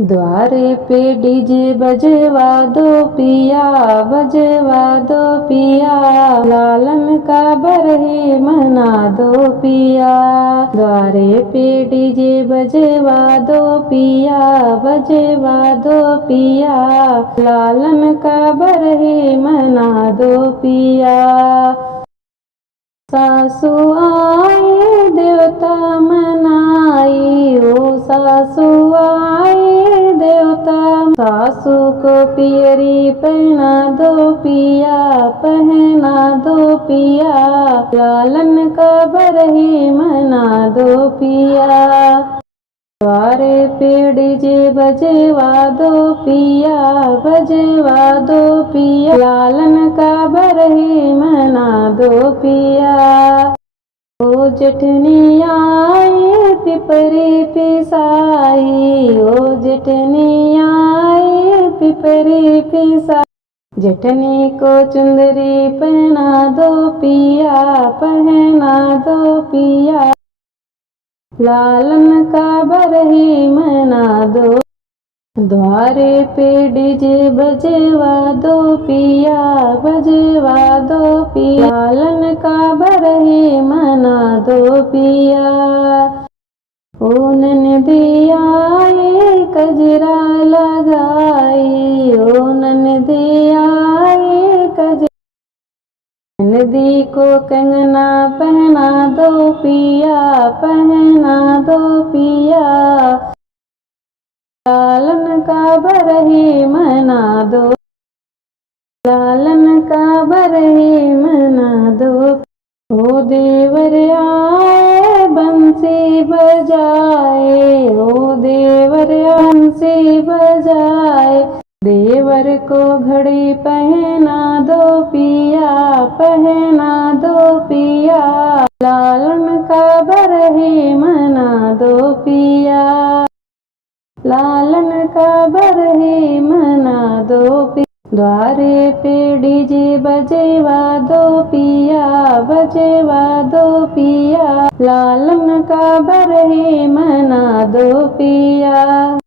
द्वारे पे डीजे बजवा दो पिया, बजवा दो पिया, लालन का बरहे मना दो पिया। द्वारे पे डीजे बजवा दो पिया, बजवा दो पिया, लालन का बरहे मना दो पिया। सासु आए देवता मनाई, ओ सासु आए देवता। सासु को पियरी पहना दो पिया, पहना दो पिया, लालन का बरहे मना दो पिया। द्वारे पे डीजे बजवा दो पिया, बजवा दो पिया, लालन का बरहे मना दो पिया। ओ जेठनी आए पिपरी पिसाई, ओ जेठनी आए पिपरी पिसाई, जेठनी को चुंदरी पहना दो पिया, पहना दो पिया, लालन का बरहे मना दो। द्वारे पे डीजे बजवा दो पिया, बजवा दो पिया, लालन का बरहे मना दो पिया। ओ ननदी आए कजरा लगाई, ओ ननदी आए कजरा, नदी को कंगना पहना दो पिया, पहना दो पिया, लालन का बरहे मना दो, लालन का बरहे मना दो। ओ देवर आए बंसी बजाए, ओ देवर बंसी बजाए, देवर को घड़ी पहना दो पिया, पहना दो पिया, लालन का बरहे मना दो पिया, लालन का बरहे मना दो पिया। द्वारे पे डीजे बजवा दो पिया, बजवा दो पिया, लालन का बरहे मना दो पिया।